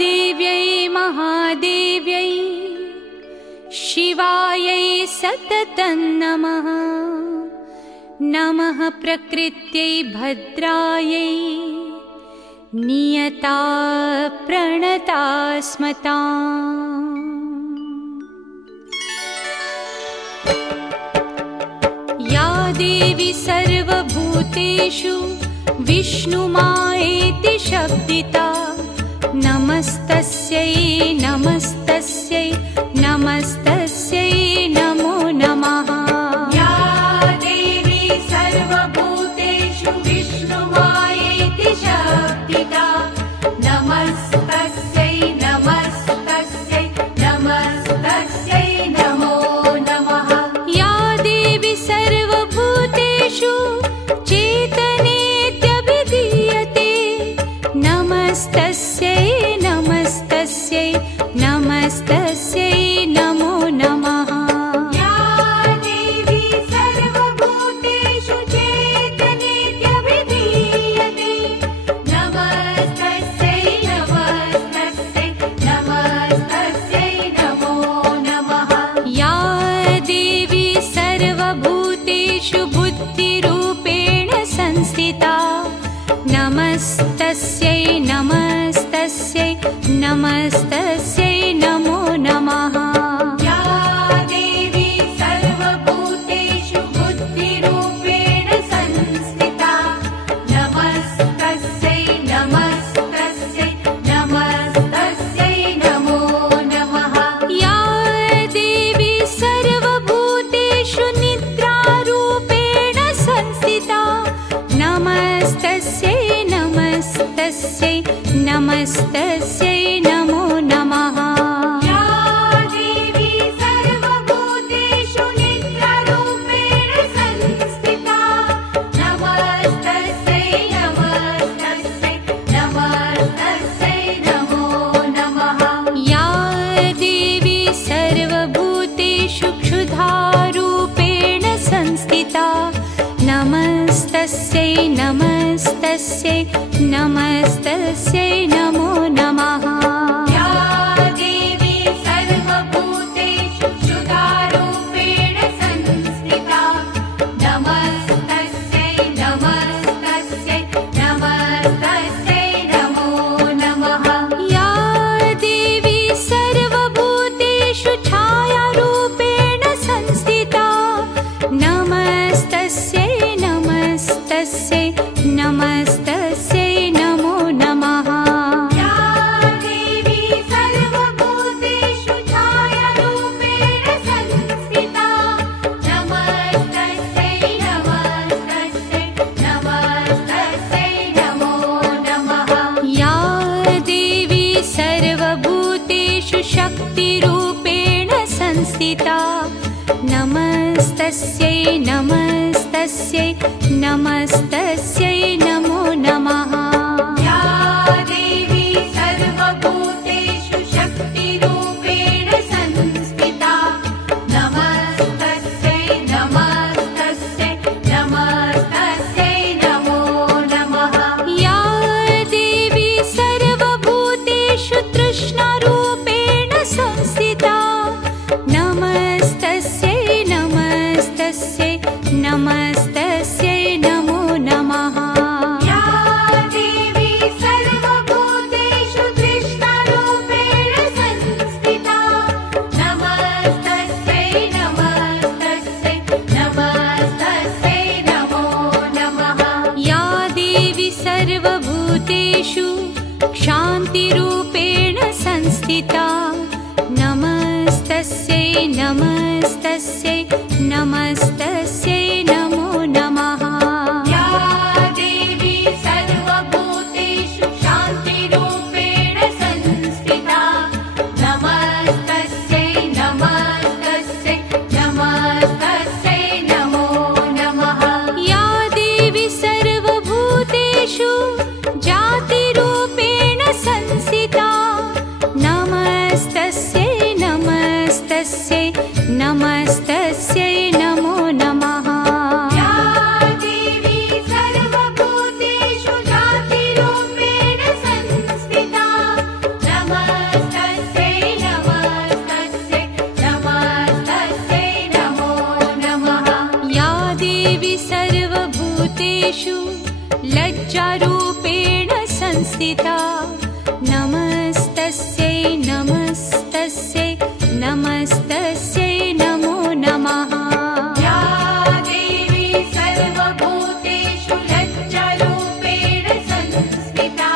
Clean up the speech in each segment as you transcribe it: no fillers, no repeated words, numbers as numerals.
देव्यै महादेव्यै शिवायै सततं नमः। नमः प्रकृत्यै भद्रायै नियता प्रणता स्मताम्। या देवी सर्वभूतेषु विष्णुमायेति शब्दिता नमस्तस्यै नमस्तस्यै नमस्तस्यै नमो नमः। या देवी सर्वभूतेषु विष्णुमायेति शब्दिता नमस्तस्यै नमस्तस्यै नमस्तस्यै नमो नमः। या देवी सर्वभूतेषु चेतनेत्यभिधीयते नमस्तस्यै नमस्तस्यै नमस्तस्यै नमो नमः। या देवी सर्वभूतेषु चेतनेत्यभिधीयते नमस्तस्यै नमस्तस्यै नमस्तस्यै नमो नमः। या देवी सर्वभूतेषु बुद्धिरूपेण संस्थिता नमस्तस्यै नमस्तस्यै नमस्तस्यै नमो नमः। या देवी सर्वभूतेषु बुद्धिरूपेण संस्थिता नमस्तस्यै नमस्तस्यै नमस्तस्यै नमो नमः। या देवी सर्वभूतेषु निद्रारूपेण संस्थिता नमस्तस्यै नमस्तस्यै नमस्तस्यै नमो नमः। या देवी सर्वभूतेषु निद्रारूपेण संस्थिता नमस्तस्यै नमस्तस्यै नमस्तस्यै नमो नमः। या देवी सर्वभूतेषु क्षुधारूपेण संस्थिता नमस्तस्यै नमस्तस्यै नमस्तस्यै नमो नमः। या देवी सर्वभूतेषु क्षुधारूपेण संस्थिता नमस्तस्यै नमस्तस्यै नमस्तस्यै नमो नमः। या देवी सर्वभूतेषु छायारूपेण संस्थिता नमस्तस्यै नमस्तस्यै नमस्तस्यै नमो नमः। या देवी सर्वभूतेषु छायारूपेण संस्थिता नमस्तस्यै नमस्तस्यै नमस्तस्यै नमो नमः। या देवी सर्वभूतेषु शक्तिरूपेण संस्थिता नमस्तस्यै नमस्तस्यै नमस्तस्यै नमो नमः। या देवी सर्वभूतेषु शक्तिरूपेण संस्थिता नमस्तस्यै नमस्तस्यै नमस्तस्यै नमो नमः। या देवी सर्वभूतेषु तृष्णारूपेण संस्थिता नमस्तस्यै नमस्तस्यै नमस्तस्यै नमो नमः। या देवी सर्वभूतेषु तृष्णारूपेण संस्थिता नमस्तस्यै नमस्तस्यै नमस्तस्यै नमो नमः। या देवी सर्वभूतेषु क्षान्तिरूपेण संस्थिता नमस्तस्यै नमस्तस्यै नमस्तस्यै नमो नमः। या देवी सर्वभूतेषु शान्तिरूपेण संस्थिता नमस्तस्यै नमस्तस्यै नमस्तस्यै नमो नमः। या देवी सर्वभूतेषु जातिरूपेण संस्थिता नमस्तस्यै नमस्तस्यै नमस्तस्यै नमो नमः। या देवी सर्वभूतेषु जातिरूपेण संस्थिता सर्वभूतेषु लज्जारूपेण संस्थिता नमस्तस्यै नमस्तस्यै नमस्तस्यै नमो नमः। या देवी सर्वभूतेषु लज्जारूपेण संस्थिता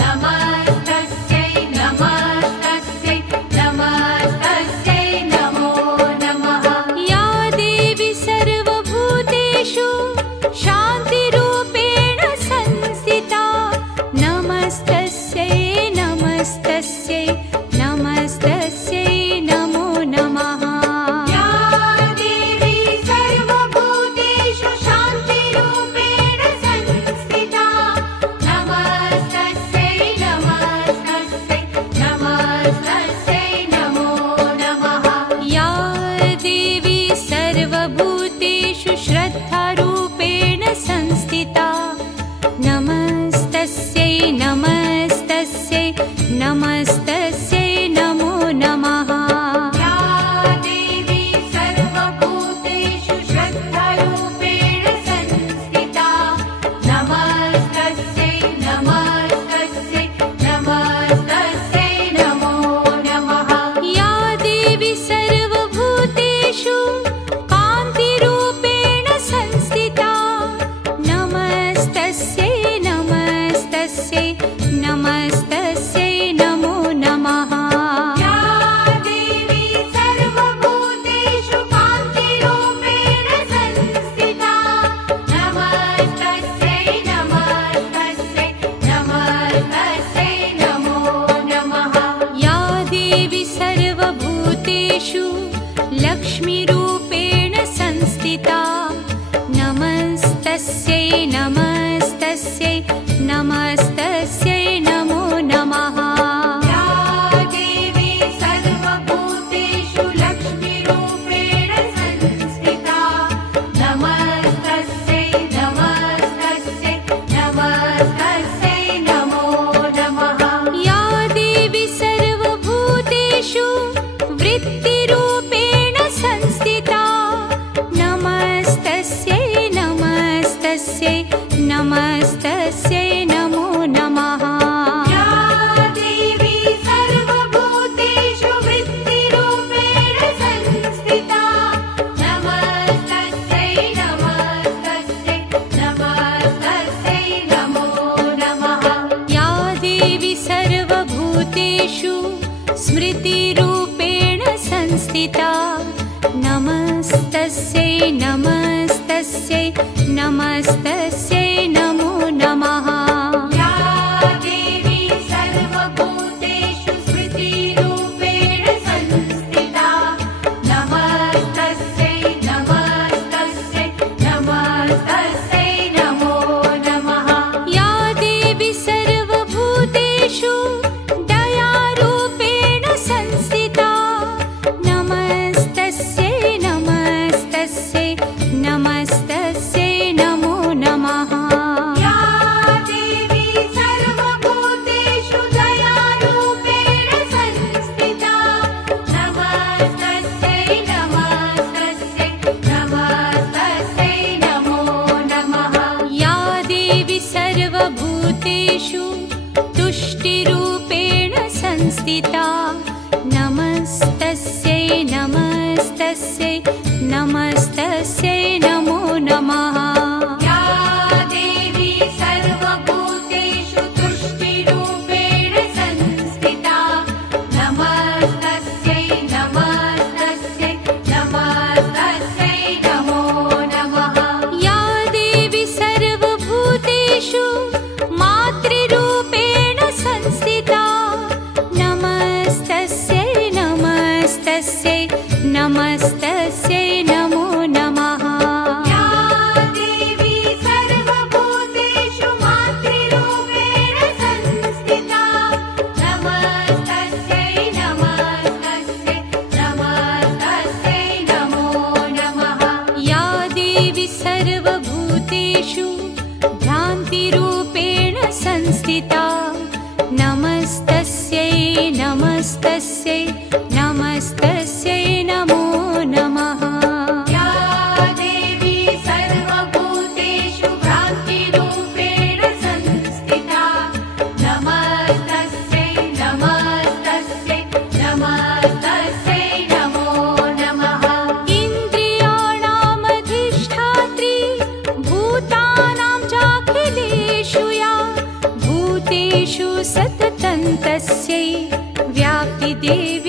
नमस्तस्यै नमस्तस्यै नमस्तस्यै नमो नमः। या देवी सर्वभूतेषु शान्तिरूपेण संस्थिता नमस्तस्यै नमस्तस्यै नमस्तस्यै नमो नमः। या देवी सर्वभूतेषु शान्तिरूपेण संस्थिता नमस्तस्यै नमस्तस्यै नमस्तस्यै नमो नमः। या देवी सर्वभूतेषु श्रद्धारूपेण संस्थिता नमस्तस्यै नमस्तस्यै नमस्तस्यै नमो नमः। या देवी सर्वभूतेषु श्रद्धारूपेण संस्थिता नमस्तस्यै नमस्तस्यै नमस्तस्यै नमो नमः। या देवी सर्वभूतेषु कान्तिरूपेण संस्थिता नमस्तस्यै नमस्तस्यै नमस्तस्यै नमो नमः। या देवी सर्वभूतेषु कान्तिरूपेण संस्थिता नमस्तस्यै नमस्तस्यै नमस्तस्यै नमो नमः। या देवी सर्वभूतेषु लक्ष्मीरूपेण संस्थिता नमस्तस्यै नमस्तस्यै नमस्तस्यै नमो नमः। या देवी सर्वभूतेषु लक्ष्मीरूपेण संस्थिता नमस्तस्यै नमस्तस्यै नमस्तस्यै नमो नमः। या देवी सर्वभूतेषु वृत्तिरूपेण संस्थिता नमस्तस्यै नमस्तस्यै नमस्तस्यै नमो नमः। या देवी सर्वभूतेषु वृत्तिरूपेण संस्थिता नमस्तस्यै नमस्तस्यै नमस्तस्यै नमो नमः। या देवी सर्वभूतेषु स्मृतिरूपेण संस्थिता नमस्तस्यै नमस्तस्यै नमस्तस्यै नमो नमः। या देवी सर्वभूतेषु स्मृतिरूपेण संस्थिता नमस्तस्यै नमस्तस्यै नमस्तस्यै नमो नमः। या देवी सर्वभूतेषु दयारूपेण संस्थिता नमस्तस्यै नमस्तस्यै नमस्तस्यै नमो नमः। या देवी सर्वभूतेषु दयारूपेण संस्थिता नमस्तस्यै नमस्तस्यै नमस्तस्यै नमो नमः। या देवी सर्वभूतेषु तुष्टिरूपेण संस्थिता नमस्तस्यै नमस्तस्यै नमस्तस्यै नमो नमः। या देवी सर्वभूतेषु तुष्टिरूपेण संस्थिता नमस्तस्यै नमस्तस्यै नमस्तस्यै नमो नमः। या देवी सर्वभूतेषु मातृरूपेण संस्थिता नमस्तस्यै नमस्तस्यै नमस्तस्यै नमो नमः। या देवी सर्वभूतेषु मातृरूपेण संस्थिता नमस्तस्यै नमस्तस्यै नमस्तस्यै नमो नमः। या देवी सर्वभूतेषु भ्रान्तिरूपेण संस्थिता नमस्तस्यै नमस्तस्यै नमस्तस्यै नमो नमः। या देवी सर्वभूतेषु भ्रान्तिरूपेण तस्यै व्याप्तिदेवी